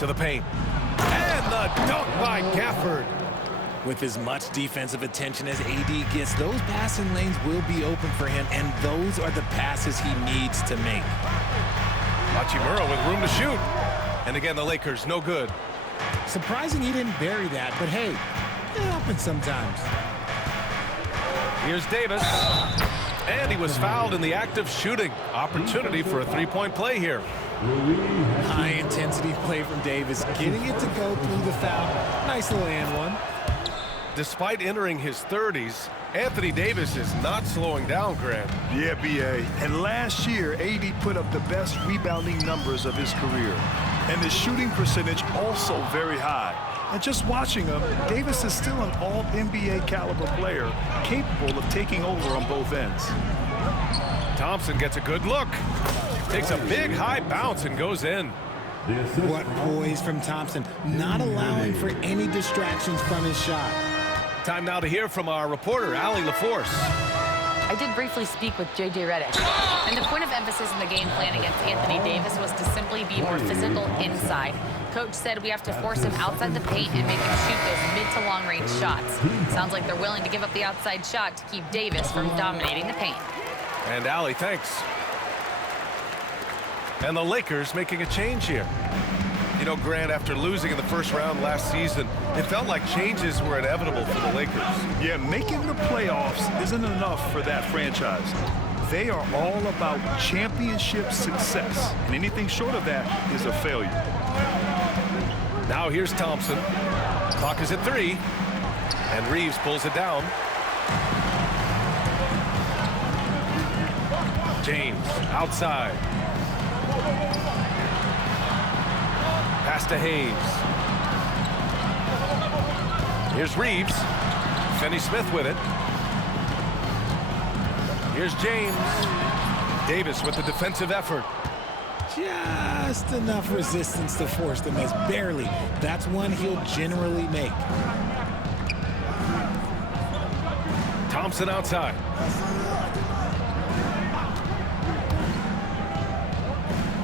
To the paint. And the dunk by Gafford. With as much defensive attention as AD gets, those passing lanes will be open for him, and those are the passes he needs to make. Hachimura with room to shoot. And again, the Lakers, no good. Surprising he didn't bury that, but hey, it happens sometimes. Here's Davis. And he was fouled in the act of shooting. Opportunity for a three-point play here. High-intensity play from Davis, getting it to go through the foul. Nice little and one. Despite entering his 30s, Anthony Davis is not slowing down, Grant. Yeah, B.A. And last year, AD put up the best rebounding numbers of his career. And his shooting percentage also very high. And just watching him, Davis is still an all-NBA caliber player, capable of taking over on both ends. Thompson gets a good look. Takes a big high bounce and goes in. What poise from Thompson, not allowing for any distractions from his shot. Time now to hear from our reporter, Allie LaForce. I did briefly speak with J.J. Redick, and the point of emphasis in the game plan against Anthony Davis was to simply be more physical inside. Coach said we have to force him outside the paint and make him shoot those mid to long range shots. Sounds like they're willing to give up the outside shot to keep Davis from dominating the paint. And Allie, thanks. And the Lakers making a change here. You know, Grant, after losing in the first round last season, it felt like changes were inevitable for the Lakers. Yeah, making the playoffs isn't enough for that franchise. They are all about championship success, and anything short of that is a failure. Now here's Thompson. Clock is at 3, and Reeves pulls it down. James outside. Pass to Hayes. Here's Reeves. Finney-Smith with it. Here's James. Davis with the defensive effort. Just enough resistance to force the miss. Barely. That's one he'll generally make. Thompson outside.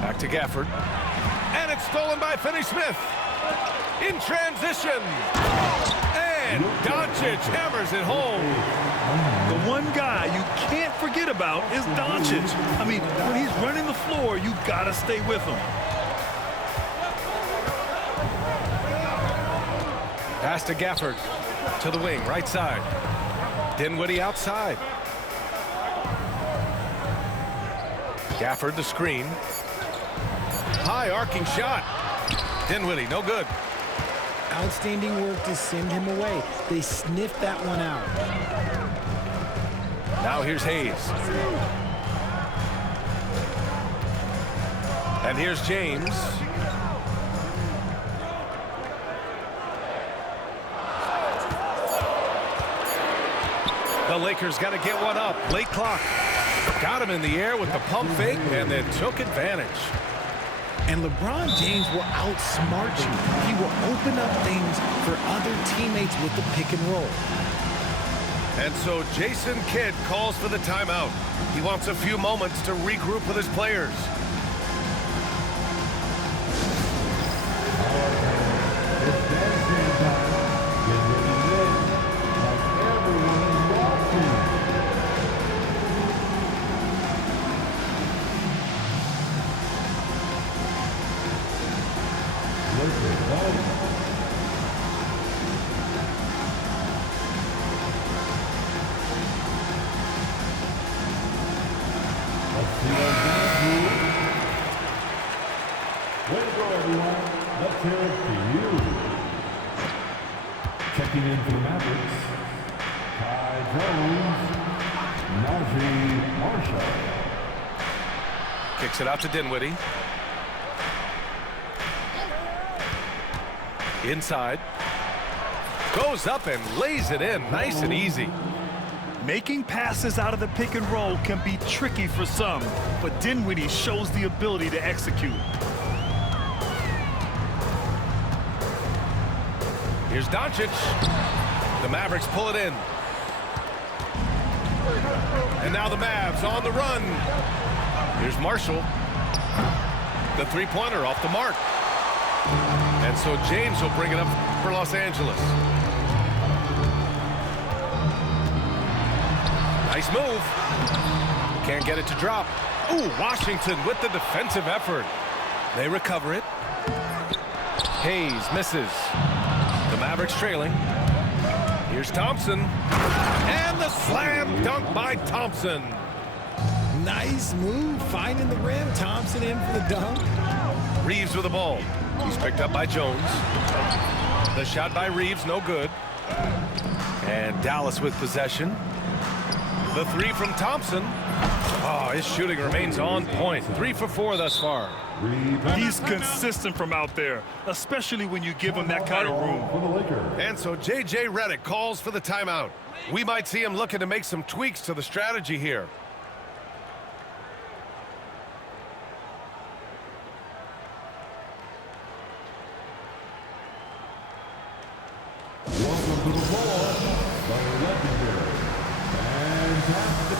Back to Gafford. And it's stolen by Finney-Smith. In transition. And Doncic hammers it home. The one guy you can't forget about is Doncic. I mean, when he's running the floor, you gotta stay with him. Pass to Gafford. To the wing, right side. Dinwiddie outside. Gafford the screen. High arcing shot. Dinwiddie, no good. Outstanding work to send him away. They sniffed that one out. Now here's Hayes. And here's James. The Lakers got to get one up. Late clock. Got him in the air with the pump fake and then took advantage. And LeBron James will outsmart you. He will open up things for other teammates with the pick and roll. And so Jason Kidd calls for the timeout. He wants a few moments to regroup with his players. Checking in for the Mavericks, Ty Jones, Najee Marshall. Kicks it out to Dinwiddie. Inside. Goes up and lays it in. Nice and easy. Making passes out of the pick and roll can be tricky for some, but Dinwiddie shows the ability to execute. Here's Doncic. The Mavericks pull it in. And now the Mavs on the run. Here's Marshall. The three-pointer off the mark. And so James will bring it up for Los Angeles. Nice move. Can't get it to drop. Ooh, Washington with the defensive effort. They recover it. Hayes misses. The Mavericks trailing. Here's Thompson. And the slam dunk by Thompson. Nice move, finding the rim. Thompson in for the dunk. Reeves with the ball. He's picked up by Jones. The shot by Reeves, no good. And Dallas with possession. The three from Thompson. Oh, his shooting remains on point. 3 for 4 thus far. He's consistent from out there, especially when you give him that kind of room. And so J.J. Redick calls for the timeout. We might see him looking to make some tweaks to the strategy here. Welcome to the ball, the legendary, fantastic.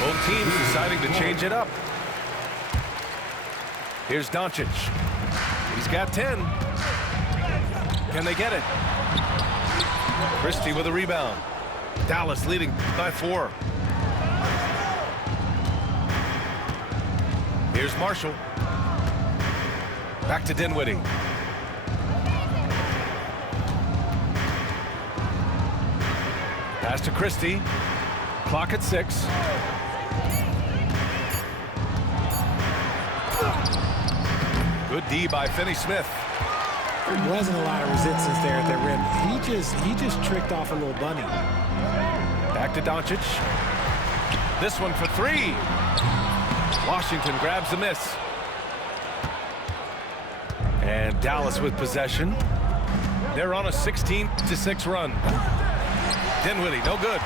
Both teams deciding to change it up. Here's Doncic. He's got 10. Can they get it? Christie with a rebound. Dallas leading by 4. Here's Marshall. Back to Dinwiddie. Pass to Christie. Clock at 6. Good D by Finney-Smith. There wasn't a lot of resistance there at the rim. He just tricked off a little bunny. Back to Doncic. This one for 3. Washington grabs the miss. And Dallas with possession. They're on a 16-6 run. Dinwiddie, no good.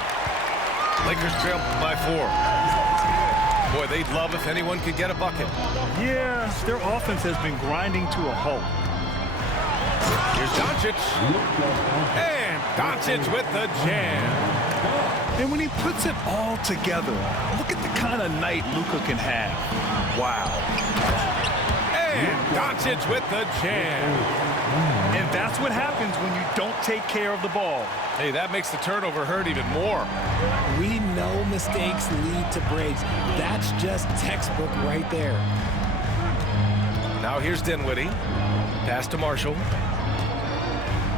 Lakers trail by 4. Boy, they'd love if anyone could get a bucket. Yeah, their offense has been grinding to a halt. Here's Doncic. And Doncic with the jam. And when he puts it all together, look at the kind of night Luka can have. Wow. And Doncic with the jam. And that's what happens when you don't take care of the ball. Hey, that makes the turnover hurt even more. We know mistakes lead to breaks. That's just textbook right there. Now here's Dinwiddie. Pass to Marshall.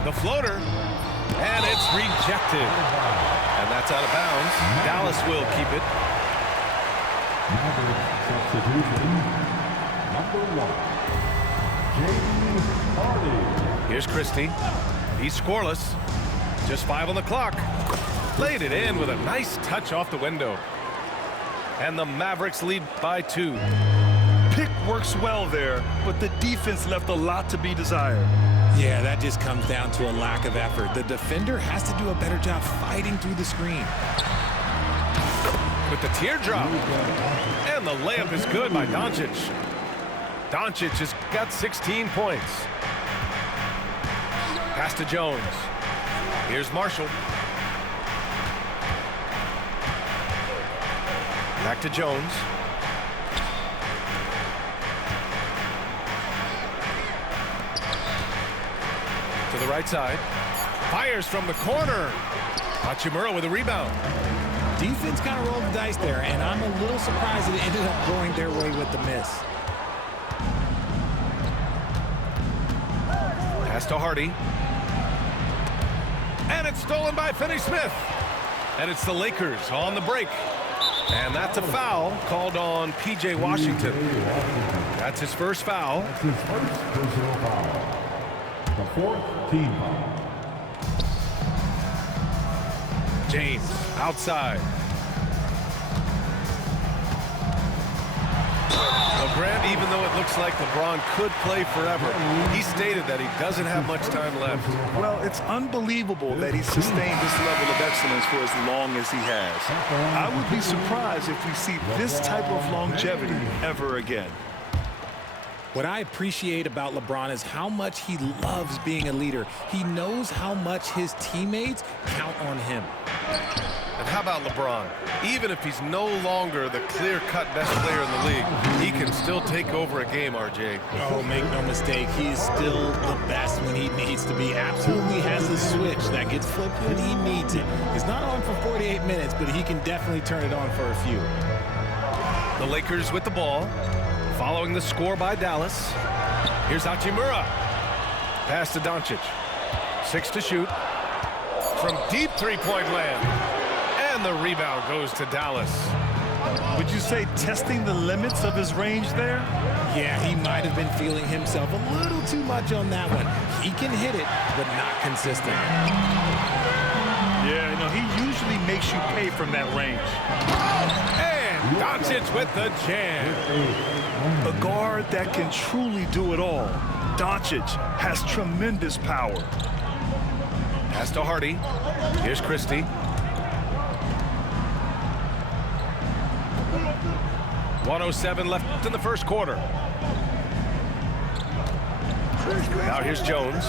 The floater. And it's rejected. And that's out of bounds. Dallas will keep it. Mavericks substitution, number 1, James Harden. Here's Christie. He's scoreless. Just 5 on the clock. Laid it in with a nice touch off the window. And the Mavericks lead by 2. Pick works well there, but the defense left a lot to be desired. Yeah, that just comes down to a lack of effort. The defender has to do a better job fighting through the screen. With the teardrop. And the layup is good by Doncic. Doncic has got 16 points. Pass to Jones. Here's Marshall. Back to Jones. To the right side. Fires from the corner. Hachimura with a rebound. Defense kind of rolled the dice there, and I'm a little surprised that it ended up going their way with the miss. Pass to Hardy. And it's stolen by Finney-Smith. And it's the Lakers on the break. And that's a foul called on P.J. Washington. That's his first foul. That's his first personal foul. The 4th team foul. James outside. Well, Grant, even though it looks like LeBron could play forever, he stated that he doesn't have much time left. Well, it's unbelievable that he sustained this level of excellence for as long as he has. I would be surprised if we see this type of longevity ever again. What I appreciate about LeBron is how much he loves being a leader. He knows how much his teammates count on him. And how about LeBron? Even if he's no longer the clear-cut best player in the league, he can still take over a game, RJ. Oh, make no mistake, he is still the best when he needs to be. Absolutely has a switch that gets flipped when he needs it. It's not on for 48 minutes, but he can definitely turn it on for a few. The Lakers with the ball, following the score by Dallas. Here's Hachimura. Pass to Doncic. 6 to shoot. From deep three-point land. And the rebound goes to Dallas. Would you say testing the limits of his range there? Yeah, he might have been feeling himself a little too much on that one. He can hit it, but not consistent. Yeah, no, he usually makes you pay from that range. And Doncic with the jam. A guard that can truly do it all. Doncic has tremendous power. Pass to Hardy. Here's Christie. .107 left in the first quarter. Now here's Jones.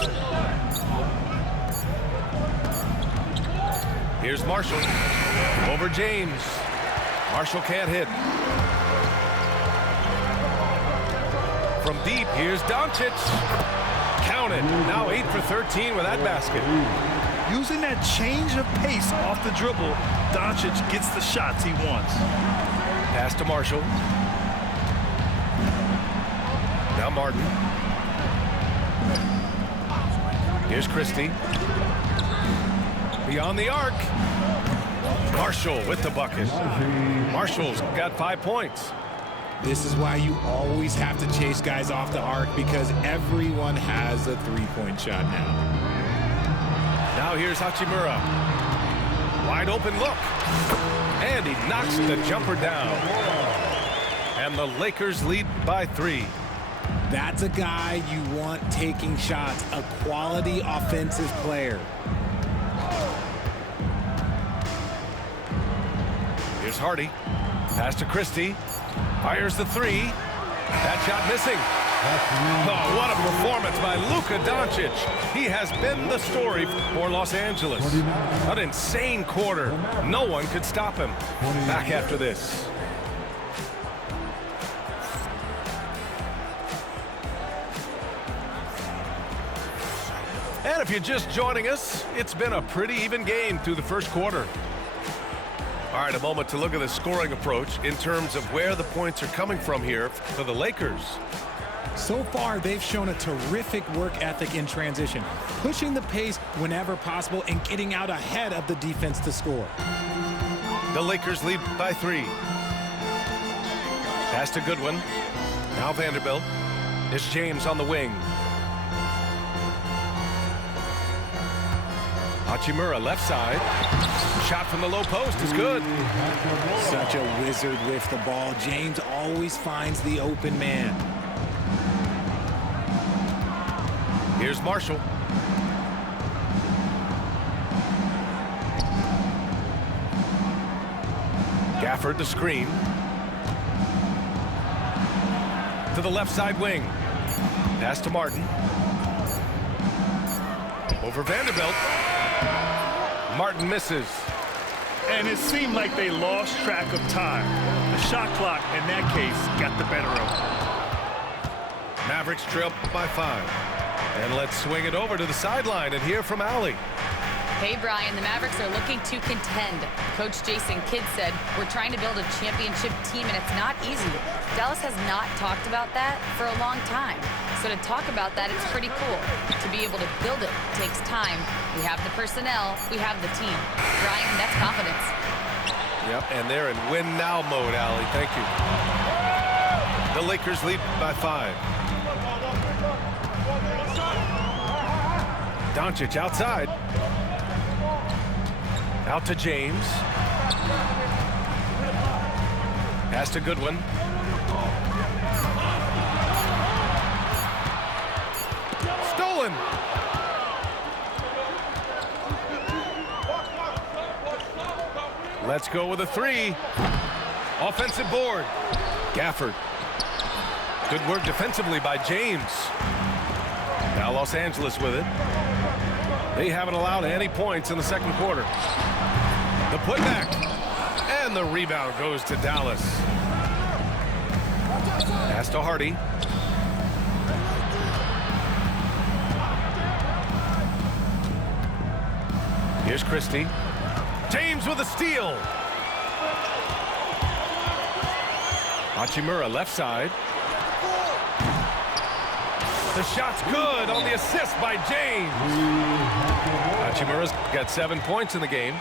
Here's Marshall. Over James. Marshall can't hit. From deep, here's Doncic. Counted. Now 8 for 13 with that basket. Using that change of pace off the dribble, Doncic gets the shots he wants. Pass to Marshall. Now Martin. Here's Christie. Beyond the arc. Marshall with the bucket. Marshall's got 5 points. This is why you always have to chase guys off the arc, because everyone has a three-point shot now. Now here's Hachimura. Wide open look. And he knocks the jumper down. And the Lakers lead by 3. That's a guy you want taking shots, a quality offensive player. Here's Hardy. Pass to Christie. Fires the 3. That shot missing. Oh, what a performance by Luka Doncic. He has been the story for Los Angeles. An insane quarter. No one could stop him. Back after this. And if you're just joining us, it's been a pretty even game through the first quarter. All right, a moment to look at the scoring approach in terms of where the points are coming from here for the Lakers. So far, they've shown a terrific work ethic in transition, pushing the pace whenever possible and getting out ahead of the defense to score. The Lakers lead by 3. Pass to Goodwin. Now Vanderbilt. It's James on the wing. Hachimura left side. Shot from the low post is good. Such a wizard with the ball. James always finds the open man. Here's Marshall. Gafford the screen. To the left side wing. Pass to Martin. Over Vanderbilt. Martin misses. And it seemed like they lost track of time. The shot clock, in that case, got the better of them. Mavericks trail by 5. And let's swing it over to the sideline and hear from Allie. Hey, Brian, the Mavericks are looking to contend. Coach Jason Kidd said, we're trying to build a championship team, and it's not easy. Dallas has not talked about that for a long time. So to talk about that, it's pretty cool. To be able to build it takes time. We have the personnel, we have the team. Brian, that's confidence. Yep, and they're in win-now mode, Allie. Thank you. The Lakers lead by 5. Doncic outside. Out to James. Pass to Goodwin. Stolen. Let's go with a 3. Offensive board. Gafford. Good work defensively by James. Now Los Angeles with it. They haven't allowed any points in the second quarter. The putback. And the rebound goes to Dallas. Pass to Hardy. Here's Christie. James with a steal. Hachimura left side. The shot's good on the assist by James. Hachimura's got 7 points in the game.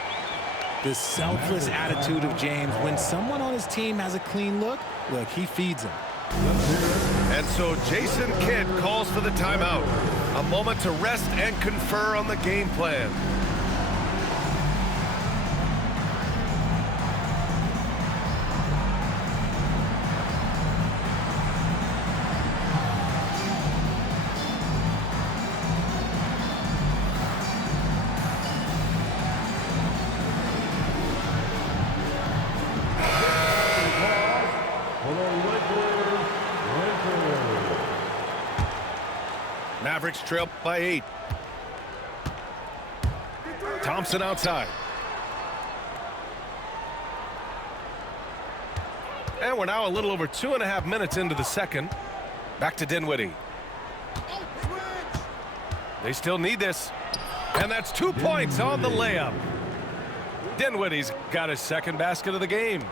The selfless attitude of James. When someone on his team has a clean look, he feeds him. And so Jason Kidd calls for the timeout. A moment to rest and confer on the game plan. Mavericks trail by 8. Thompson outside. And we're now a little over 2.5 minutes into the second. Back to Dinwiddie. They still need this. And that's 2 points on the layup. Dinwiddie's got his second basket of the game.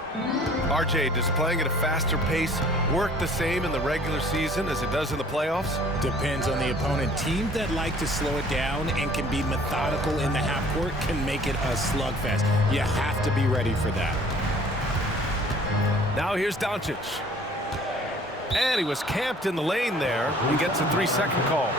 RJ, does playing at a faster pace work the same in the regular season as it does in the playoffs? Depends on the opponent. Teams that like to slow it down and can be methodical in the half court can make it a slugfest. You have to be ready for that. Now here's Doncic. And he was camped in the lane there. He gets a 3-second call.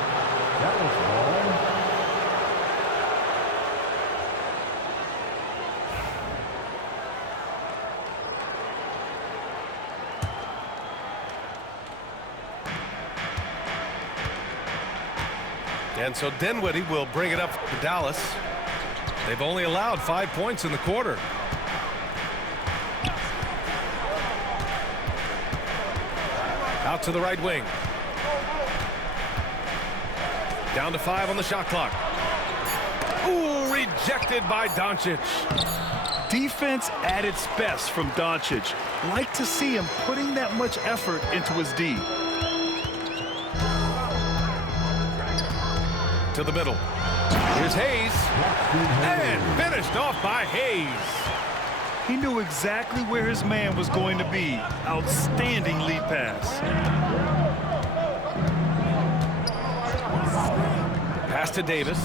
And so Dinwiddie will bring it up to Dallas. They've only allowed 5 points in the quarter. Out to the right wing. Down to 5 on the shot clock. Ooh, rejected by Doncic. Defense at its best from Doncic. Like to see him putting that much effort into his D. To the middle. Here's Hayes. And finished off by Hayes. He knew exactly where his man was going to be. Outstanding lead pass. Pass to Davis.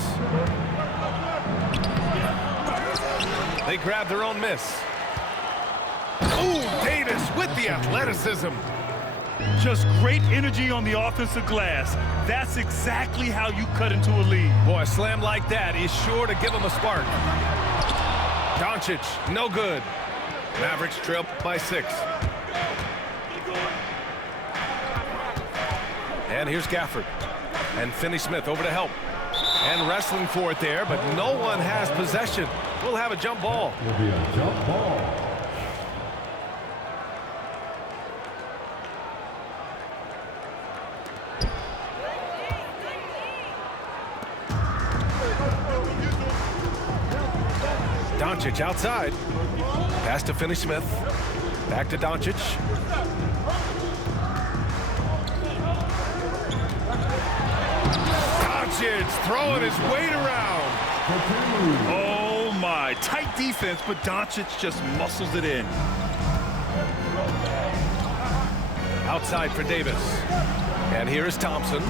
They grab their own miss. Ooh, Davis with the athleticism. Just great energy on the offensive glass. That's exactly how you cut into a lead. Boy, a slam like that is sure to give him a spark. Doncic, no good. Mavericks trail by 6. And here's Gafford. And Finney-Smith over to help. And wrestling for it there, but no one has possession. We'll have a jump ball. Will be a jump ball. Doncic outside. Pass to Finney-Smith. Back to Doncic. Doncic throwing his weight around. Oh my, tight defense, but Doncic just muscles it in. Outside for Davis. And here is Thompson.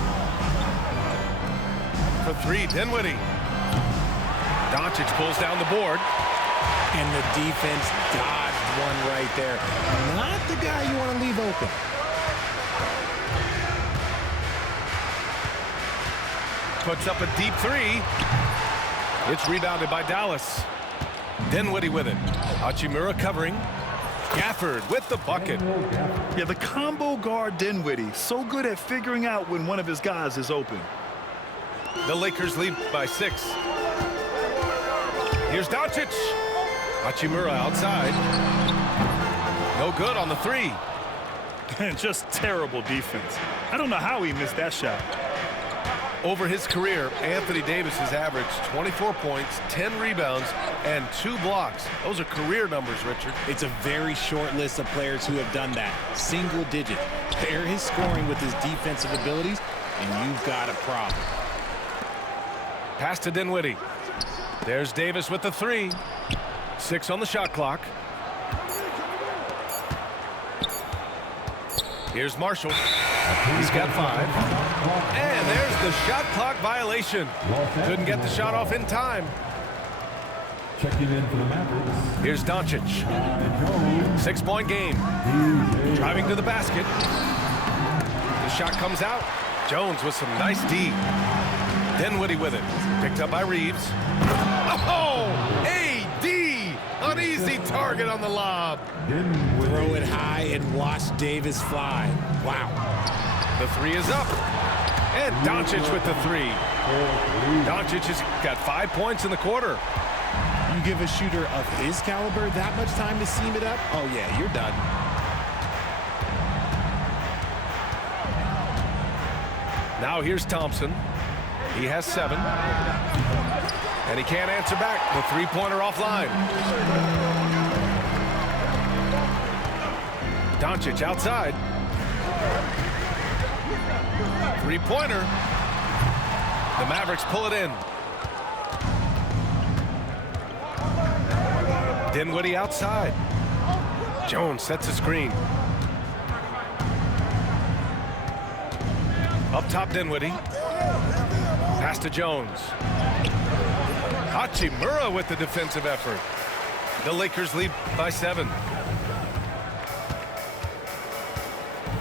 For 3, Dinwiddie. Doncic pulls down the board. And the defense dodged one right there. Not the guy you want to leave open. Puts up a deep 3. It's rebounded by Dallas. Dinwiddie with it. Hachimura covering. Gafford with the bucket. Yeah, the combo guard Dinwiddie, so good at figuring out when one of his guys is open. The Lakers lead by 6. Here's Doncic. Hachimura outside. No good on the 3. And just terrible defense. I don't know how he missed that shot. Over his career, Anthony Davis has averaged 24 points, 10 rebounds, and 2 blocks. Those are career numbers, Richard. It's a very short list of players who have done that. Single digit. Pair his scoring with his defensive abilities, and you've got a problem. Pass to Dinwiddie. There's Davis with the 3. 6 on the shot clock. Here's Marshall. He's got 5. And there's the shot clock violation. Couldn't get the shot off in time. Checking in for the Mavericks. Here's Doncic. 6-point game. Driving to the basket. The shot comes out. Jones with some nice D. Dinwiddie with it. Picked up by Reeves. Oh! A.D. An easy target on the lob. Throw it high and watch Davis fly. Wow. The 3 is up. And Doncic with the 3. Doncic has got 5 points in the quarter. You give a shooter of his caliber that much time to seam it up? Oh, yeah, you're done. Now here's Thompson. He has 7. And he can't answer back. The 3-pointer offline. Doncic outside. 3-pointer. The Mavericks pull it in. Dinwiddie outside. Jones sets a screen. Up top, Dinwiddie. Pass to Jones. Hachimura with the defensive effort. The Lakers lead by 7.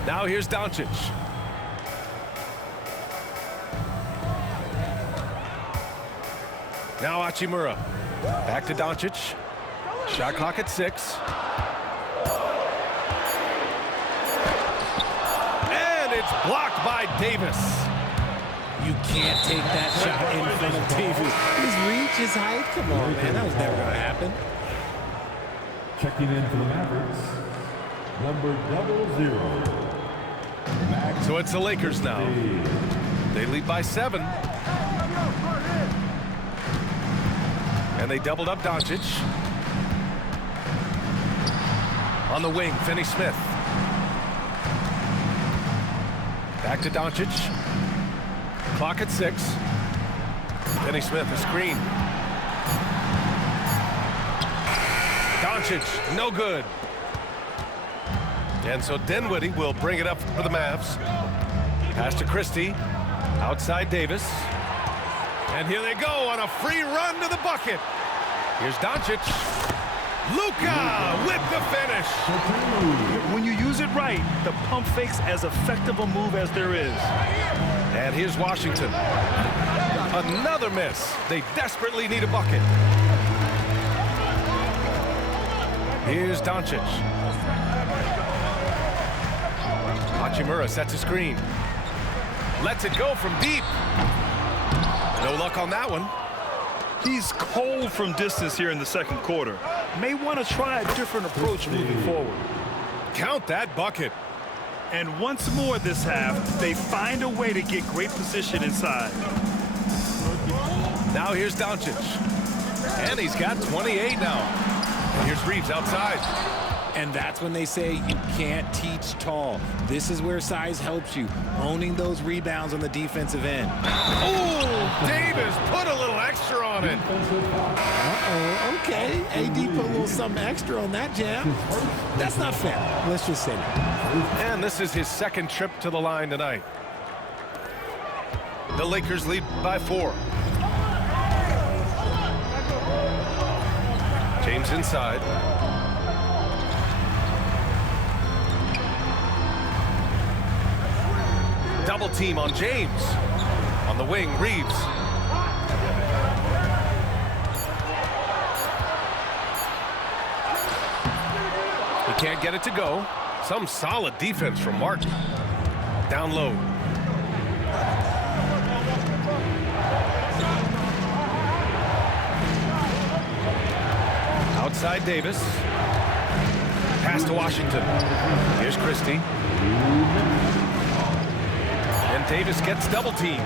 Now here's Doncic. Now Hachimura. Back to Doncic. Shot clock at 6. And it's blocked by Davis. You can't take that shot in front of Davis. His reach, his height. Come on, man. That was never going to happen. Checking in for the Mavericks. Number 00. Max. So it's the Lakers now. They lead by 7. And they doubled up Doncic. On the wing, Finney-Smith. Back to Doncic. Clock at 6. Finney-Smith, a screen. Doncic, no good. And so Dinwiddie will bring it up for the Mavs. Pass to Christie. Outside Davis. And here they go on a free run to the bucket. Here's Doncic. Luka with the finish. When you use it right, the pump fake's as effective a move as there is. And here's Washington. Another miss. They desperately need a bucket. Here's Doncic. Hachimura sets a screen. Lets it go from deep. No luck on that one. He's cold from distance here in the second quarter. May want to try a different approach moving forward. Count that bucket. And once more this half, they find a way to get great position inside. Now here's Doncic. And he's got 28 now. And here's Reeves outside. And that's when they say you can't teach tall. This is where size helps you. Owning those rebounds on the defensive end. Oh, Davis put a little extra on it. Uh-oh, okay. AD put a little something extra on that jam. That's not fair. Let's just say that. And this is his second trip to the line tonight. The Lakers lead by 4. James inside. Double team on James. On the wing, Reeves. He can't get it to go. Some solid defense from Martin. Down low. Outside Davis. Pass to Washington. Here's Christie. And Davis gets double-teamed.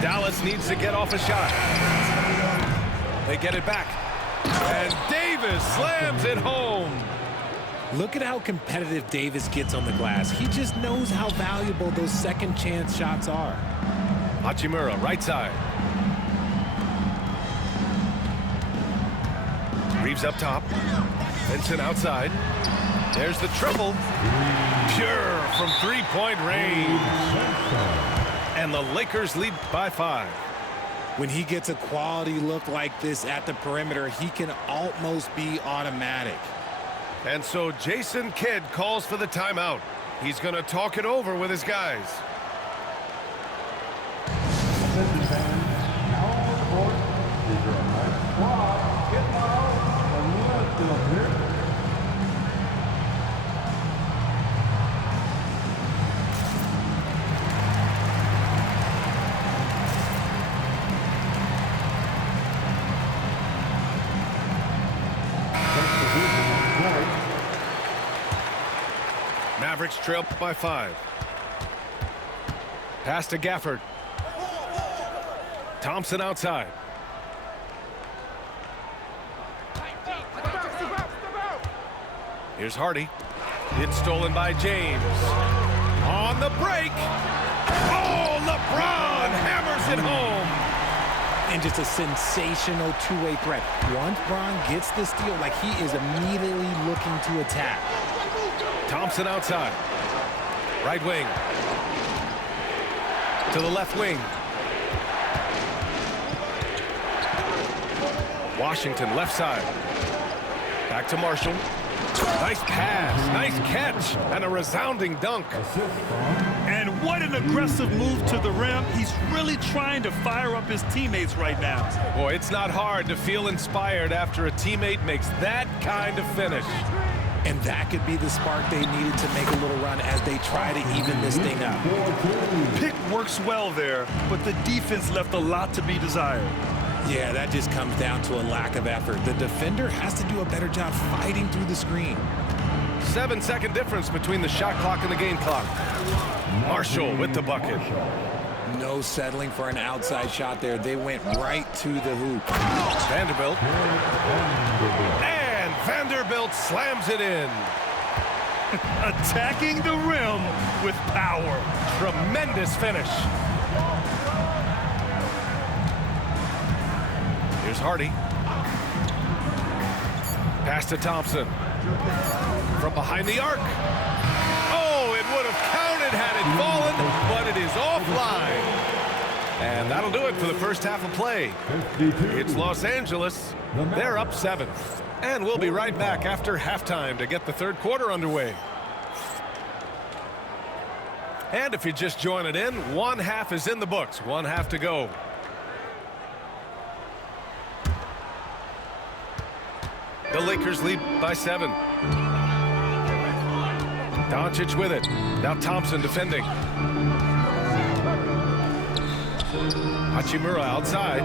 Dallas needs to get off a shot. They get it back. And Davis slams it home. Look at how competitive Davis gets on the glass. He just knows how valuable those second chance shots are. Hachimura, right side. Reeves up top. Vincent outside. There's the triple. Pure from three-point range. And the Lakers lead by 5. When he gets a quality look like this at the perimeter, he can almost be automatic. And so Jason Kidd calls for the timeout. He's going to talk it over with his guys. Attention fans, now on the court is your next squad. Get out and let's still here. Mavericks trail by 5. Pass to Gafford. Thompson outside. Here's Hardy. It's stolen by James. On the break. Oh, LeBron hammers it home. And just a sensational two-way threat. Once Bron gets the steal, like he is immediately looking to attack. Thompson outside. Right wing. To the left wing. Washington left side. Back to Marshall. Nice pass, nice catch, and a resounding dunk. And what an aggressive move to the rim. He's really trying to fire up his teammates right now. Boy, it's not hard to feel inspired after a teammate makes that kind of finish. And that could be the spark they needed to make a little run as they try to even this thing out. Pick works well there, but the defense left a lot to be desired. Yeah, that just comes down to a lack of effort. The defender has to do a better job fighting through the screen. 7-second difference between the shot clock and the game clock. Marshall with the bucket. No settling for an outside shot there. They went right to the hoop. Vanderbilt. And Vanderbilt slams it in. Attacking the rim with power. Tremendous finish. Here's Hardy. Pass to Thompson. From behind the arc. Oh, it would have counted had it fallen, but it is offline. And that'll do it for the first half of play. It's Los Angeles. They're up 7. And we'll be right back after halftime to get the third quarter underway. And if you're just joining in, one half is in the books. One half to go. The Lakers lead by 7. Doncic with it. Now Thompson defending. Hachimura outside.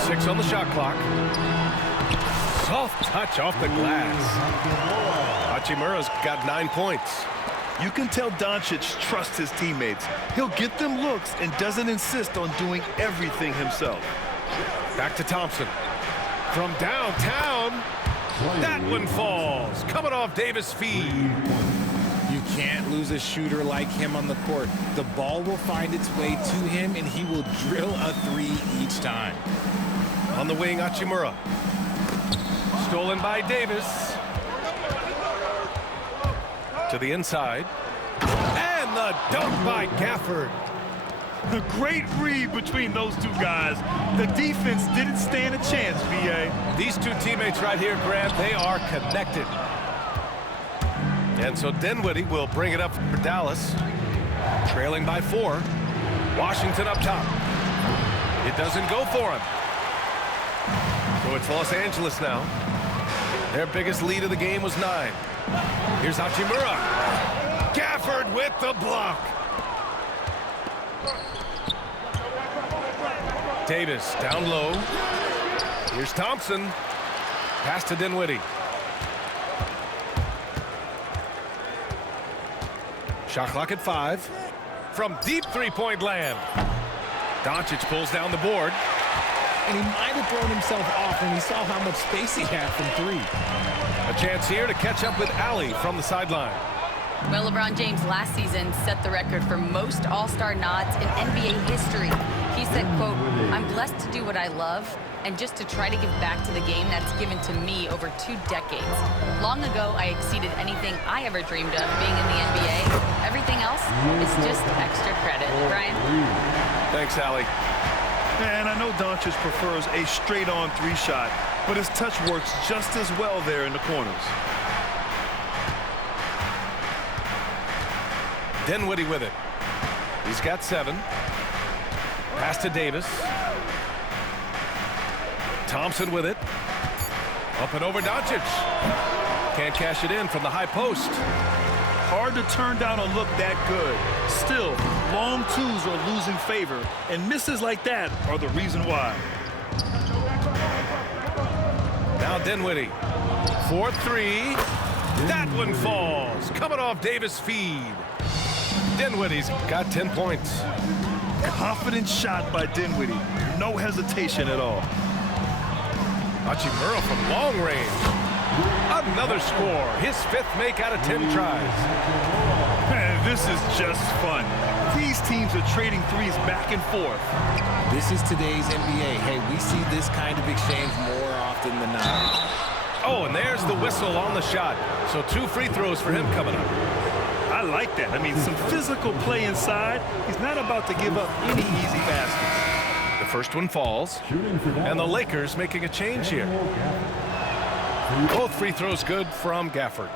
6 on the shot clock. Soft touch off the glass. Hachimura's got 9 points. You can tell Doncic trusts his teammates. He'll get them looks and doesn't insist on doing everything himself. Back to Thompson. From downtown. That one falls. Coming off Davis' feed. You can't lose a shooter like him on the court. The ball will find its way to him, and he will drill a 3 each time. On the wing, Hachimura. Stolen by Davis. To the inside. And the dunk by Gafford. A great read between those two guys. The defense didn't stand a chance, B.A. These two teammates right here, Grant, they are connected. And so Dinwiddie will bring it up for Dallas. Trailing by 4. Washington up top. It doesn't go for him. So it's Los Angeles now. Their biggest lead of the game was 9. Here's Hachimura. Gafford with the block. Davis down low. Here's Thompson. Pass to Dinwiddie. Shot clock at 5. From deep three-point land. Doncic pulls down the board. And he might have thrown himself off when he saw how much space he had from 3. A chance here to catch up with Allie from the sideline. Well, LeBron James last season set the record for most All-Star nods in NBA history. He said, quote, "I'm blessed to do what I love and just to try to give back to the game that's given to me over 2 decades. Long ago, I exceeded anything I ever dreamed of being in the NBA. Everything else is just extra credit." Brian? Thanks, Allie. And I know Doncic prefers a straight-on 3 shot, but his touch works just as well there in the corners. Dinwiddie with it. He's got 7. Pass to Davis. Thompson with it. Up and over Doncic. Can't cash it in from the high post. Hard to turn down a look that good. Still, long twos are losing favor, and misses like that are the reason why. Now Dinwiddie. 4-3. That one falls. Coming off Davis' feed. Dinwiddie's got 10 points. Confident shot by Dinwiddie. No hesitation at all. Hachimura from long range. Another score. His 5th make out of 10 tries. Man, this is just fun. These teams are trading threes back and forth. This is today's NBA. Hey, we see this kind of exchange more often than not. Oh, and there's the whistle on the shot. So 2 free throws for him coming up. I like that. I mean, some physical play inside. He's not about to give up any easy baskets. The first one falls. And the Lakers making a change here. Both free throws good from Gafford.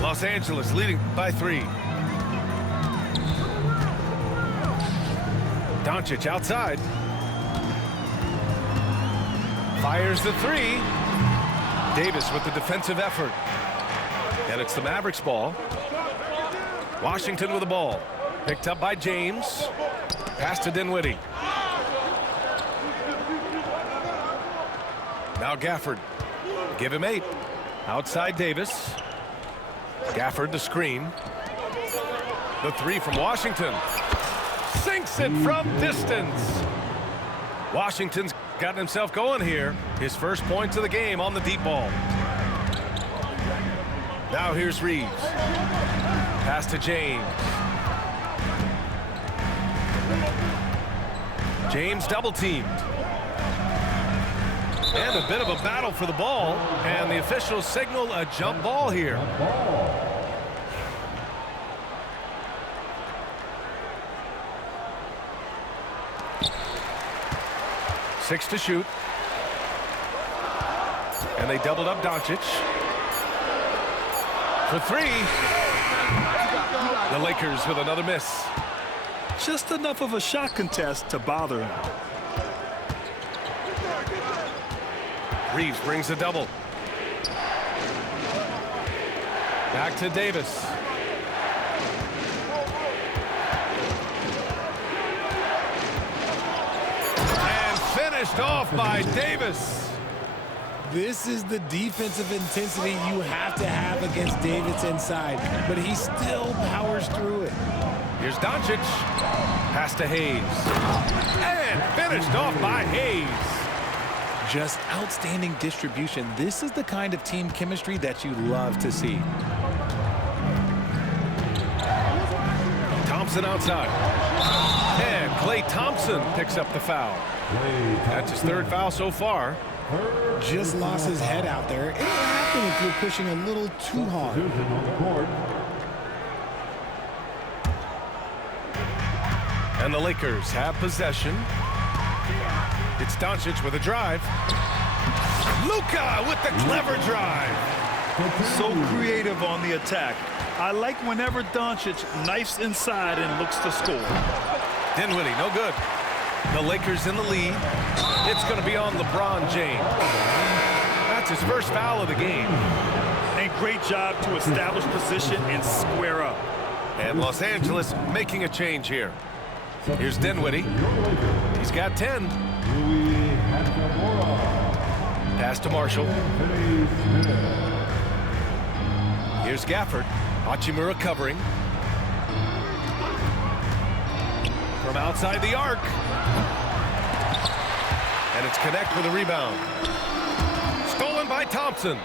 Los Angeles leading by 3. Doncic outside. Fires the 3. Davis with the defensive effort. And it's the Mavericks ball. Washington with the ball. Picked up by James. Pass to Dinwiddie. Now Gafford. Give him 8. Outside Davis. Gafford the screen. The 3 from Washington. Sinks it from distance. Washington's gotten himself going here. His first points of the game on the deep ball. Now here's Reeves. Pass to James. James double teamed. And a bit of a battle for the ball. And the officials signal a jump ball here. 6 to shoot. And they doubled up Doncic. For 3. The Lakers with another miss. Just enough of a shot contest to bother him. Reeves brings a double. Back to Davis. And finished off by Davis. This is the defensive intensity you have to have against Davis inside, but he still powers through it. Here's Doncic. Pass to Hayes. And finished off by Hayes. Just outstanding distribution. This is the kind of team chemistry that you love to see. Thompson outside. And Klay Thompson picks up the foul. That's his 3rd foul so far. Just lost his head out there. It'll happen if you're pushing a little too hard. And the Lakers have possession. It's Doncic with a drive. Luka with the clever drive. So creative on the attack. I like whenever Doncic knifes inside and looks to score. Dinwiddie, no good. The Lakers in the lead. It's going to be on LeBron James. That's his first foul of the game. And great job to establish position and square up. And Los Angeles making a change here. Here's Dinwiddie. He's got 10. Rui Hachimura. Pass to Marshall. Finney Smith. Here's Gafford. Hachimura covering. From outside the arc. And it's Connect with a rebound. Stolen by Thompson.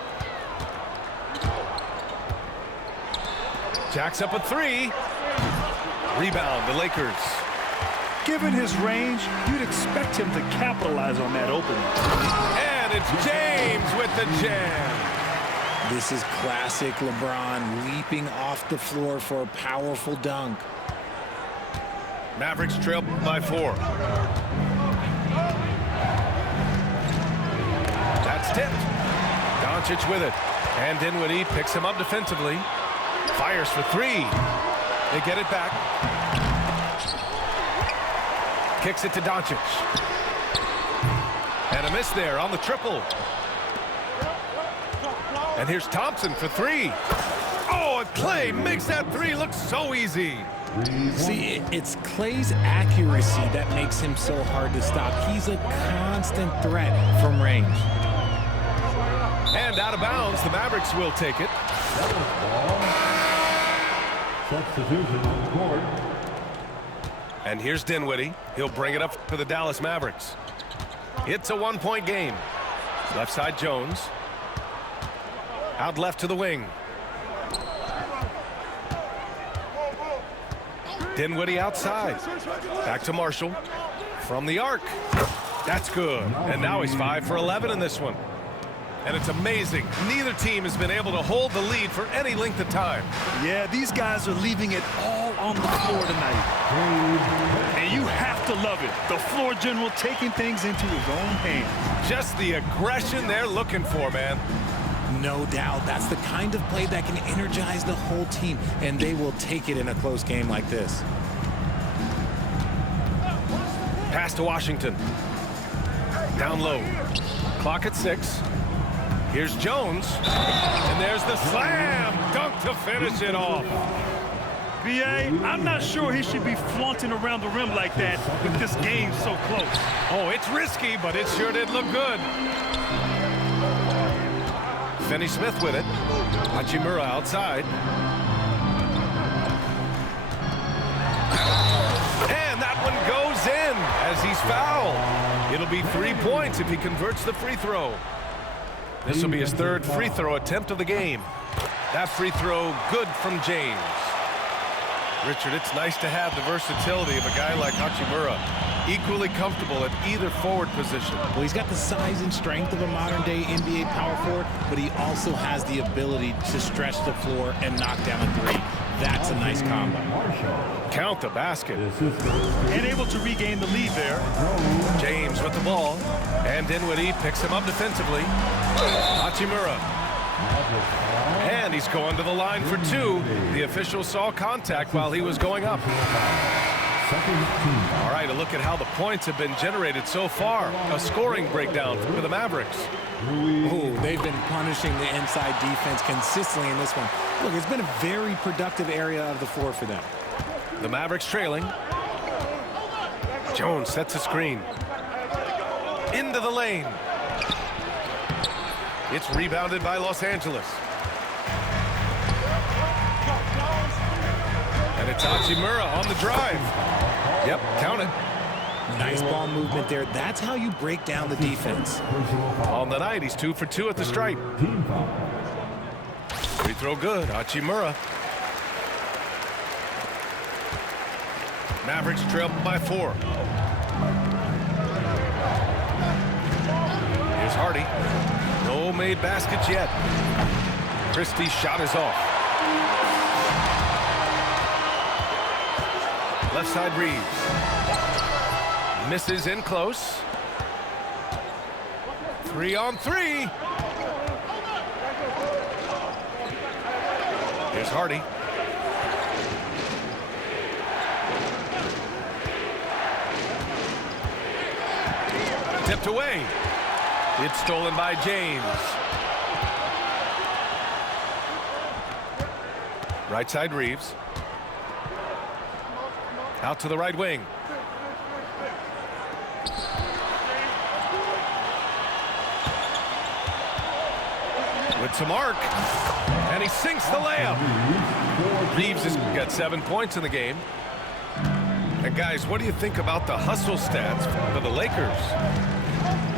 Jacks up a three. Rebound, the Lakers. Given his range, you'd expect him to capitalize on that opening. And it's James with the jam. This is classic LeBron leaping off the floor for a powerful dunk. Mavericks trail by 4. That's tipped. Doncic with it. And Dinwiddie picks him up defensively. Fires for 3. They get it back. Kicks it to Doncic. And a miss there on the triple. And here's Thompson for 3. Oh, and Clay makes that 3 look so easy. See, it's Clay's accuracy that makes him so hard to stop. He's a constant threat from range. And out of bounds, the Mavericks will take it. Substitution on the court. And here's Dinwiddie. He'll bring it up for the Dallas Mavericks. It's a 1-point game. Left side Jones. Out left to the wing. Dinwiddie outside. Back to Marshall. From the arc. That's good. And now he's 5 for 11 in this one. And it's amazing. Neither team has been able to hold the lead for any length of time. Yeah, these guys are leaving it all on the floor tonight. And you have to love it. The floor general taking things into his own hands. Just the aggression they're looking for, man. No doubt. That's the kind of play that can energize the whole team, and they will take it in a close game like this. Pass to Washington. Down low. Clock at 6. Here's Jones. And there's the slam dunk to finish it off. B.A., I'm not sure he should be flaunting around the rim like that with this game so close. Oh, it's risky, but it sure did look good. Finney Smith with it. Hachimura outside. And that one goes in as he's fouled. It'll be 3 points if he converts the free throw. This will be his 3rd free throw attempt of the game. That free throw good from James. Richard, it's nice to have the versatility of a guy like Hachimura. Equally comfortable at either forward position. Well, he's got the size and strength of a modern-day NBA power forward, but he also has the ability to stretch the floor and knock down a 3. That's a nice combo. Count the basket. And able to regain the lead there. James with the ball. And Dinwiddie picks him up defensively. Hachimura. And he's going to the line for 2. The official saw contact while he was going up. All right, a look at how the points have been generated so far. A scoring breakdown for the Mavericks. Ooh, they've been punishing the inside defense consistently in this one. Look, it's been a very productive area of the floor for them. The Mavericks trailing. Jones sets a screen. Into the lane. It's rebounded by Los Angeles. And it's Hachimura on the drive. Yep, count it. Nice ball movement there. That's how you break down the defense. On the night, he's 2 for 2 at the stripe. Free throw good, Hachimura. Mavericks trail by 4. Here's Hardy. No made baskets yet. Christie's shot is off. Left side Reeves. Misses in close. 3 on 3. Here's Hardy. Tipped away. It's stolen by James. Right side Reeves. Out to the right wing. with some arc, and he sinks the layup. Reeves has got 7 points in the game. And guys, what do you think about the hustle stats for the Lakers?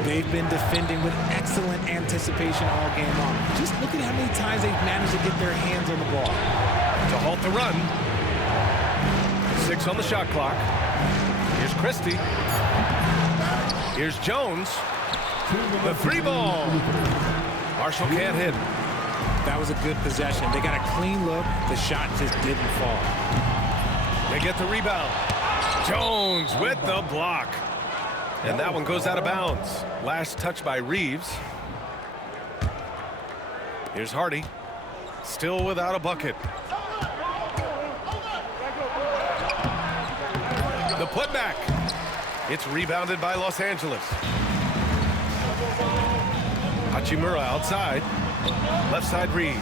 They've been defending with excellent anticipation all game long. Just look at how many times they've managed to get their hands on the ball. To halt the run. 6 on the shot clock. Here's Christie. Here's Jones. The 3 ball. Marshall can't hit. That was a good possession. They got a clean look. The shot just didn't fall. They get the rebound. Jones with the block. And that one goes out of bounds. Last touch by Reeves. Here's Hardy. Still without a bucket. The putback. It's rebounded by Los Angeles. Hachimura outside. Left side Reeves.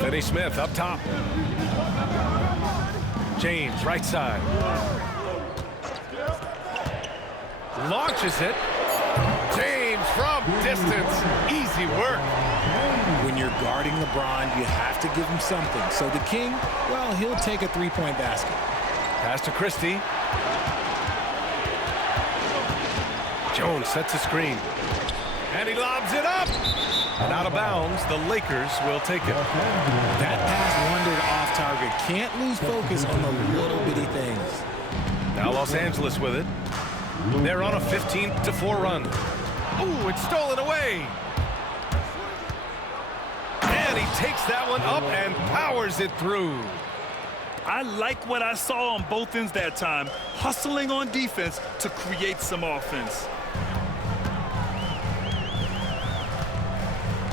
Finney Smith up top. James right side. Launches it. James from distance. Easy work. When you're guarding LeBron, you have to give him something. So the King, well, he'll take a three-point basket. Pass to Christie. Jones sets a screen. And he lobs it up. And out of bounds, the Lakers will take it. That pass wandered off target. Can't lose focus on the little bitty things. Now Los Angeles with it. They're on a 15-4 run. Ooh, it's stolen away. And he takes that one up and powers it through. I like what I saw on both ends that time. Hustling on defense to create some offense.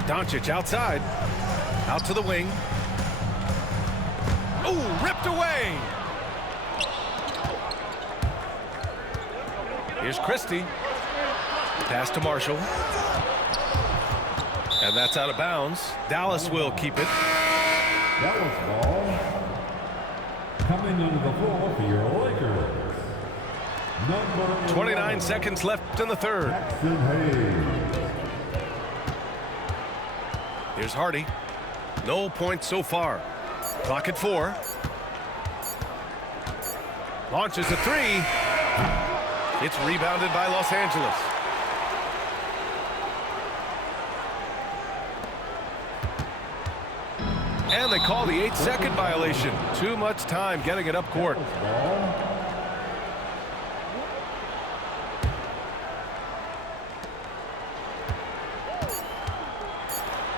Doncic outside. Out to the wing. Ooh, ripped away. Here's Christie. Pass to Marshall. And that's out of bounds. Dallas will keep it. Dallas ball. Coming into the floor for your Lakers. Number 29 seconds left in the third. Jackson Hayes. Here's Hardy. No points so far. Clock at 4. Launches a 3. It's rebounded by Los Angeles. And they call the 8-second violation. Too much time getting it up court.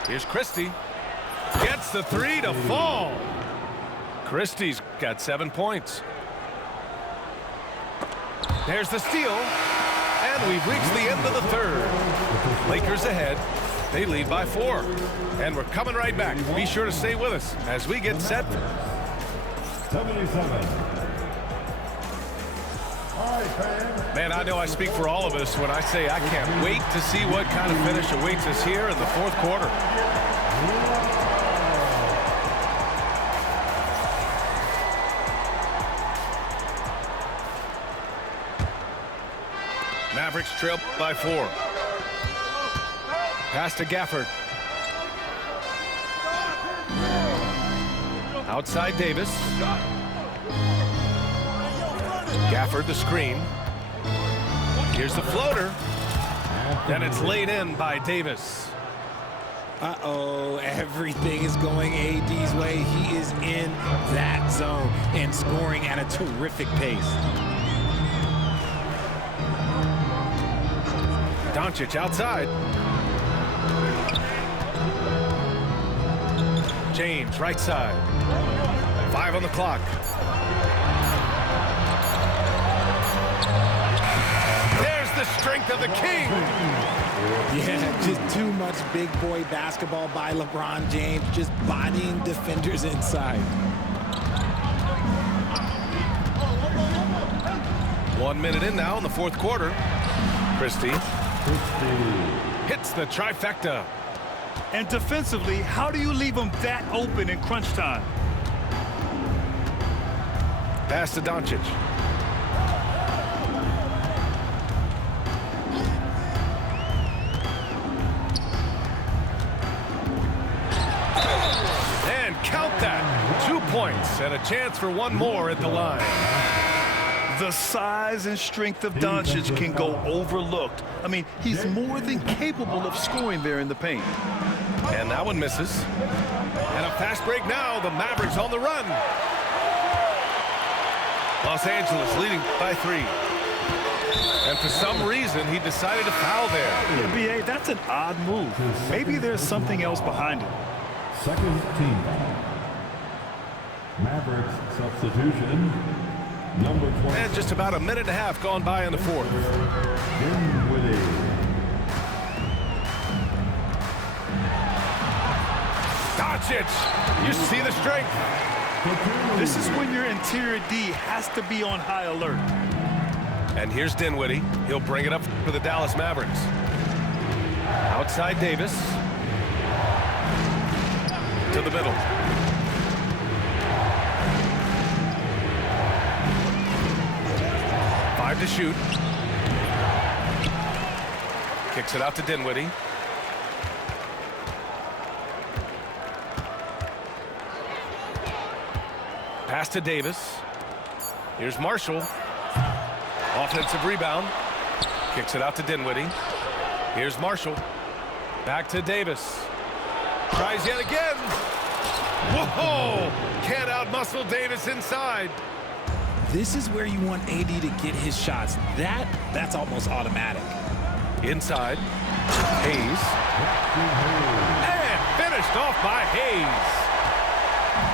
Here's Christie. Gets the 3 to fall. Christie's got 7 points. There's the steal. And we've reached the end of the third. Lakers ahead. They lead by 4. And we're coming right back. Be sure to stay with us as we get set. 77. Man, I know I speak for all of us when I say I can't wait to see what kind of finish awaits us here in the fourth quarter. Mavericks trail by 4. Pass to Gafford. Outside Davis. Gafford the screen. Here's the floater. And it's laid in by Davis. Uh-oh, everything is going AD's way. He is in that zone and scoring at a terrific pace. Doncic outside. James right side. 5 on the clock. There's the strength of the King. Yeah, just too much big boy basketball by LeBron James, just bodying defenders inside. 1 minute in now in the fourth quarter. Christie hits the trifecta. And defensively, how do you leave them that open in crunch time? Pass to Doncic. and a chance for one more at the line. The size and strength of Doncic can go overlooked. I mean, he's more than capable of scoring there in the paint. And that one misses. And a fast break now. The Mavericks on the run. Los Angeles leading by 3. And for some reason, he decided to foul there. Yeah, B.A., that's an odd move. Maybe there's something else behind it. Second team. Mavericks substitution. Number 20. And just about a minute and a half gone by in the fourth. Dinwiddie. Doncic, you see the strength. This is when your interior D has to be on high alert. And here's Dinwiddie. He'll bring it up for the Dallas Mavericks. Outside Davis. To the middle. To shoot. Kicks it out to Dinwiddie. Pass to Davis. Here's Marshall. Offensive rebound. Kicks it out to Dinwiddie. Here's Marshall. Back to Davis. Tries yet again. Whoa! Can't outmuscle Davis inside. This is where you want AD to get his shots. That's almost automatic. Inside. Hayes. And finished off by Hayes.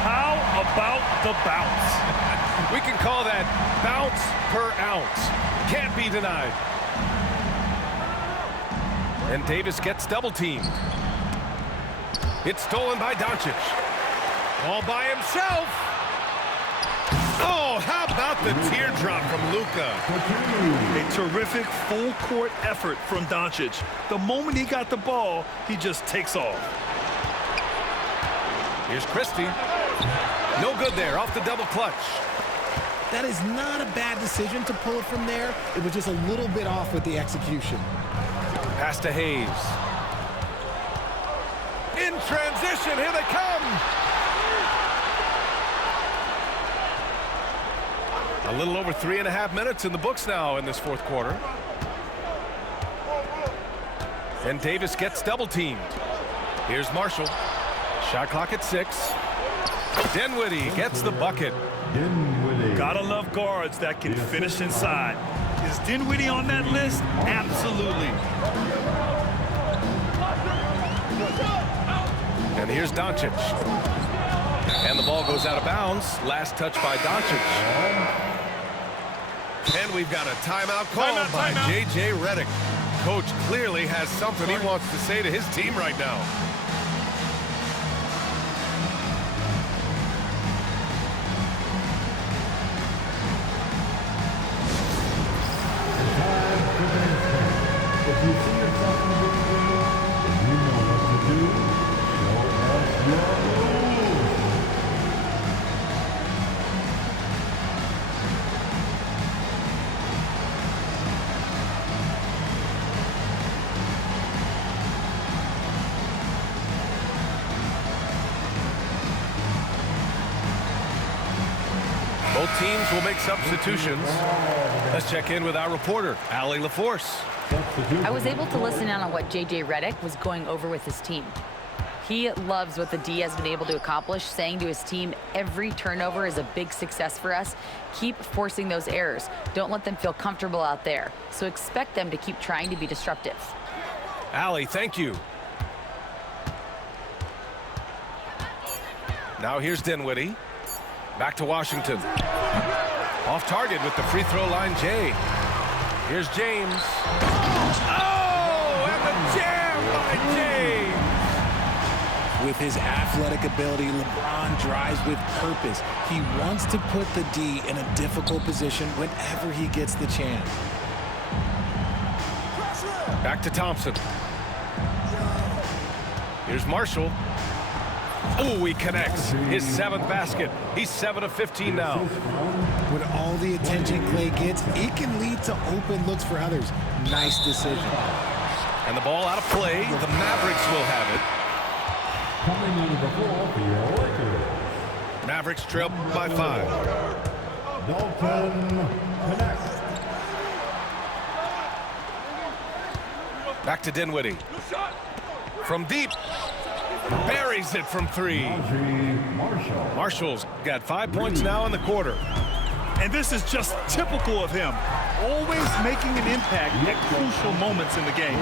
How about the bounce? We can call that bounce per ounce. Can't be denied. And Davis gets double teamed. It's stolen by Doncic. All by himself. Oh, how about the teardrop from Luka? A terrific full-court effort from Doncic. The moment he got the ball, he just takes off. Here's Christie. No good there, off the double clutch. That is not a bad decision to pull it from there. It was just a little bit off with the execution. Pass to Hayes. In transition, here they come. A little over 3.5 minutes in the books now in this fourth quarter. And Davis gets double teamed. Here's Marshall. Shot clock at 6. Dinwiddie gets the bucket. Dinwiddie. Gotta love guards that can finish inside. Is Dinwiddie on that list? Absolutely. And here's Doncic. And the ball goes out of bounds. Last touch by Doncic. And we've got a timeout called by J.J. Redick. Coach clearly has something he wants to say to his team right now. If you see yourself in the video, and you know what to do, show us your rules. Both teams will make substitutions. Let's check in with our reporter, Allie LaForce. I was able to listen in on what J.J. Redick was going over with his team. He loves what the D has been able to accomplish, saying to his team, every turnover is a big success for us. Keep forcing those errors. Don't let them feel comfortable out there. So expect them to keep trying to be disruptive. Allie, thank you. Now here's Dinwiddie. Back to Washington. Off target with the free throw line, Jay. Here's James. Oh, and the jam by James. With his athletic ability, LeBron drives with purpose. He wants to put the D in a difficult position whenever he gets the chance. Back to Thompson. Here's Marshall. Oh, he connects. His 7th basket. He's 7 of 15 now. With all the attention Klay gets, it can lead to open looks for others. Nice decision. And the ball out of play. The Mavericks will have it. Coming into the floor for your Lakers. Mavericks trail by 5. Dalton Knecht. Back to Dinwiddie. From deep. Buries it from 3. Marshall. Marshall's got 5 points now in the quarter. And this is just typical of him. Always making an impact at crucial moments in the game.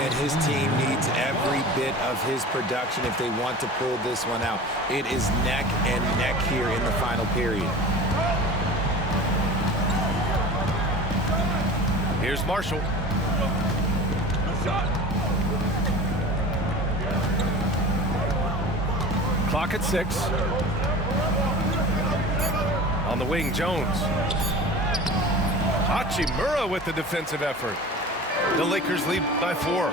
And his team needs every bit of his production if they want to pull this one out. It is neck and neck here in the final period. Here's Marshall. Clock at 6. On the wing, Jones. Hachimura with the defensive effort. The Lakers lead by 4.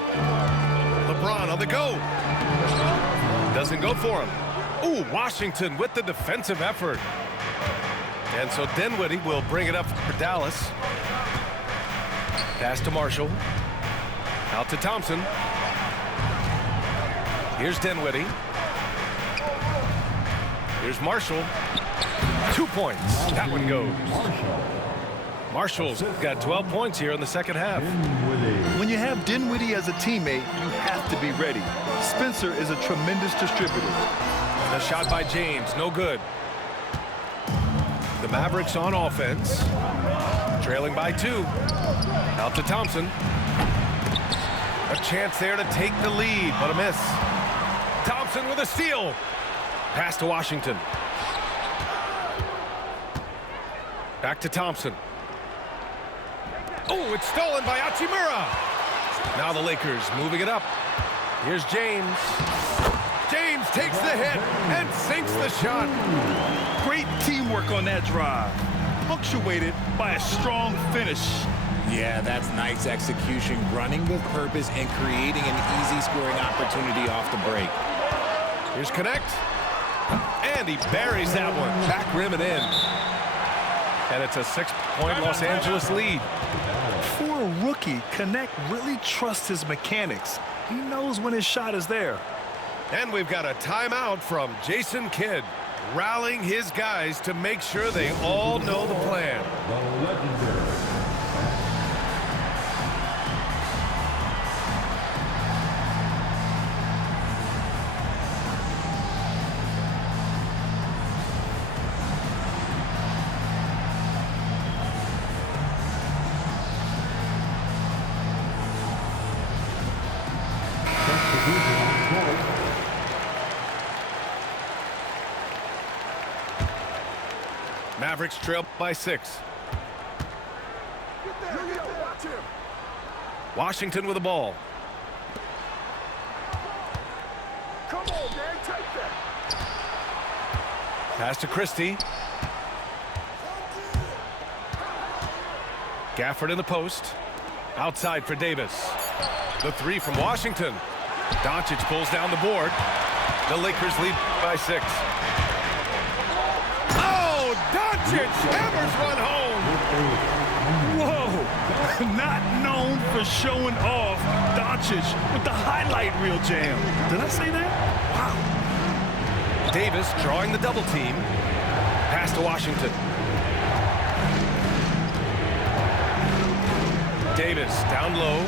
LeBron on the go. Doesn't go for him. Ooh, Washington with the defensive effort. And so Dinwiddie will bring it up for Dallas. Pass to Marshall. Out to Thompson. Here's Dinwiddie. Here's Marshall. 2 points. That one goes. Marshall's got 12 points here in the second half. When you have Dinwiddie as a teammate, you have to be ready. Spencer is a tremendous distributor. The shot by James, no good. The Mavericks on offense. Trailing by 2. Out to Thompson. A chance there to take the lead, but a miss. Thompson with a steal. Pass to Washington. Back to Thompson. Oh, it's stolen by Hachimura. Now the Lakers moving it up. Here's James. James takes the hit and sinks the shot. Great teamwork on that drive. Punctuated by a strong finish. Yeah, that's nice execution, running with purpose and creating an easy scoring opportunity off the break. Here's Knecht. And he buries that one. Back rim and in. And it's a 6-point Los Angeles lead. For a rookie, Knecht really trusts his mechanics. He knows when his shot is there. And we've got a timeout from Jason Kidd, rallying his guys to make sure they all know the plan. The legendary. Mavericks trail by 6. Washington with the ball. Come on, man, take that. Pass to Christie. Gafford in the post. Outside for Davis. The 3 from Washington. Doncic pulls down the board. The Lakers lead by 6. Oh, Doncic hammers one home. Whoa, not known for showing off. Doncic with the highlight reel jam. Did I say that? Wow. Davis drawing the double team. Pass to Washington. Davis down low.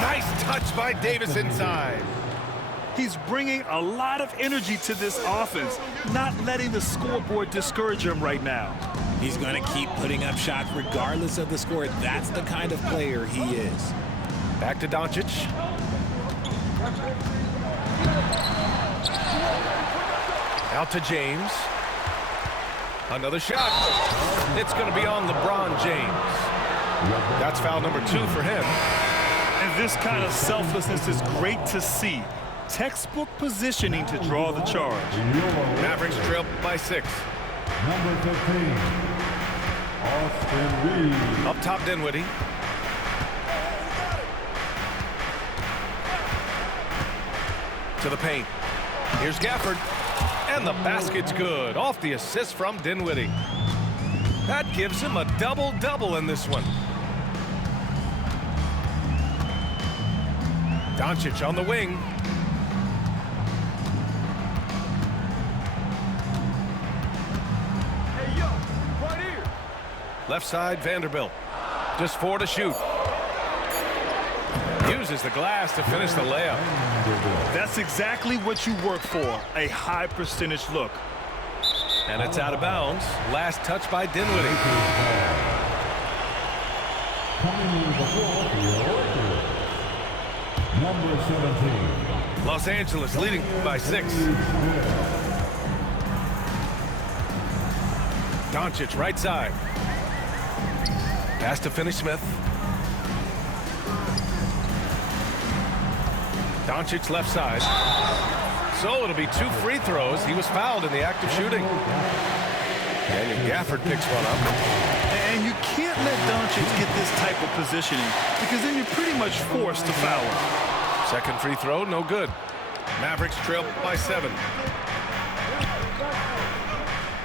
Nice touch by Davis inside. He's bringing a lot of energy to this offense, not letting the scoreboard discourage him right now. He's going to keep putting up shots regardless of the score. That's the kind of player he is. Back to Doncic. Out to James. Another shot. It's going to be on LeBron James. That's foul number 2 for him. And this kind of selflessness is great to see. Textbook positioning to draw the charge. Mavericks trail by 6. Number 15, Austin Reeves. Up top, Dinwiddie. To the paint. Here's Gafford. And the basket's good. Off the assist from Dinwiddie. That gives him a double-double in this one. Doncic on the wing. Left side, Vanderbilt. Just 4 to shoot. Uses the glass to finish the layup. That's exactly what you work for, a high percentage look. And it's out of bounds. Last touch by Dinwiddie. Coming to the floor, number 17. Los Angeles leading by 6. Doncic right side. Pass to Finney-Smith. Doncic left side. So it'll be 2 free throws. He was fouled in the act of shooting. And Gafford picks one up. And you can't let Doncic get this type of positioning because then you're pretty much forced to foul him. Second free throw, no good. Mavericks trail by 7.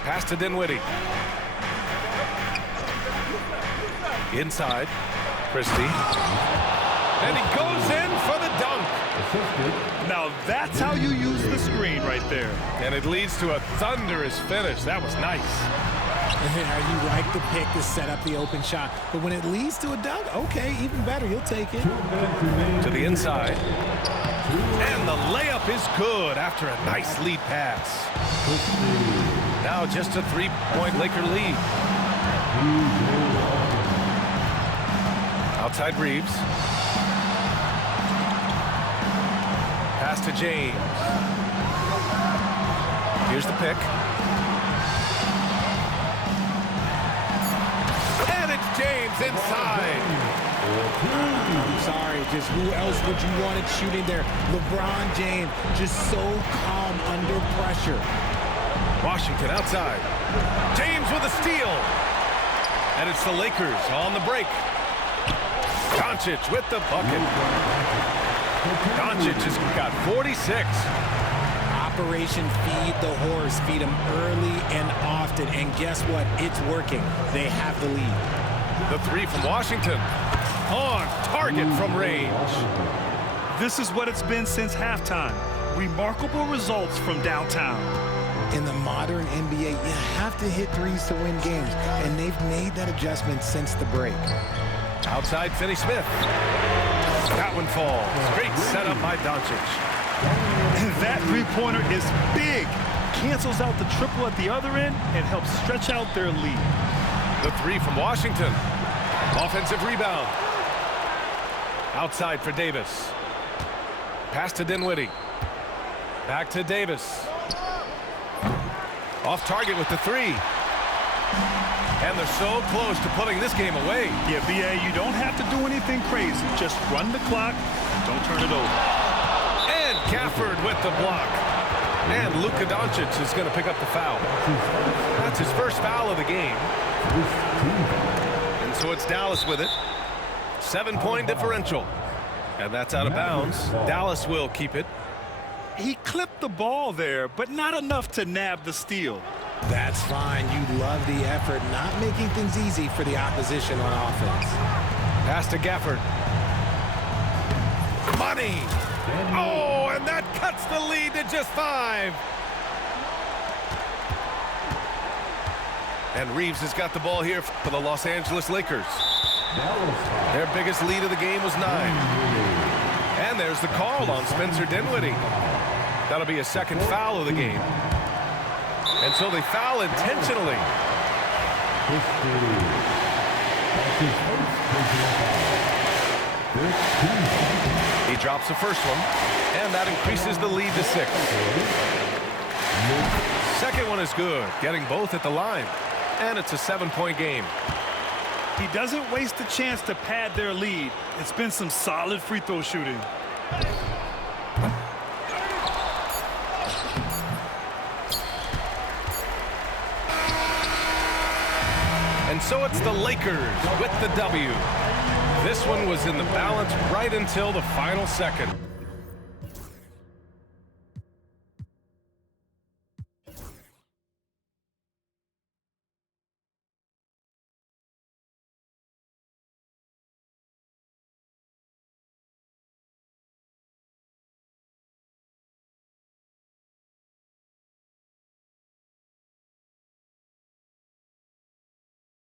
Pass to Dinwiddie. Inside, Christie. And he goes in for the dunk. Now that's how you use the screen right there. And it leads to a thunderous finish. That was nice. You like the pick to set up the open shot, but when it leads to a dunk, okay, even better. You'll take it. To the inside. And the layup is good after a nice lead pass. Now just a 3-point Laker lead. Outside Reeves. Pass to James. Here's the pick. And it's James inside. Sorry, just who else would you want it shooting there? LeBron James, just so calm under pressure. Washington outside. James with a steal. And it's the Lakers on the break. Doncic with the bucket. Doncic has got 46. Operation Feed the Horse. Feed him early and often. And guess what? It's working. They have the lead. The 3 from Washington. On target from range. This is what it's been since halftime. Remarkable results from downtown. In the modern NBA, you have to hit threes to win games. And they've made that adjustment since the break. Outside Finney-Smith. That one falls. Great setup by Doncic. That three-pointer is big. Cancels out the triple at the other end and helps stretch out their lead. The 3 from Washington. Offensive rebound. Outside for Davis. Pass to Dinwiddie. Back to Davis. Off target with the 3. And they're so close to putting this game away. Yeah, B.A., you don't have to do anything crazy. Just run the clock. Don't turn it over. And Gafford with the block. And Luka Doncic is going to pick up the foul. That's his first foul of the game. And so it's Dallas with it. 7-point differential. And that's out of bounds. Dallas will keep it. He clipped the ball there, but not enough to nab the steal. That's fine. You love the effort, not making things easy for the opposition on offense. Pass to Gafford. Money. Oh, and that cuts the lead to just 5. And Reeves has got the ball here for the Los Angeles Lakers. Their biggest lead of the game was 9. And there's the call on Spencer Dinwiddie. That'll be a second foul of the game. And so they foul intentionally. He drops the first one, and that increases the lead to 6. Second one is good, getting both at the line. And it's a 7-point game. He doesn't waste a chance to pad their lead. It's been some solid free throw shooting. And so it's the Lakers with the W. This one was in the balance right until the final second.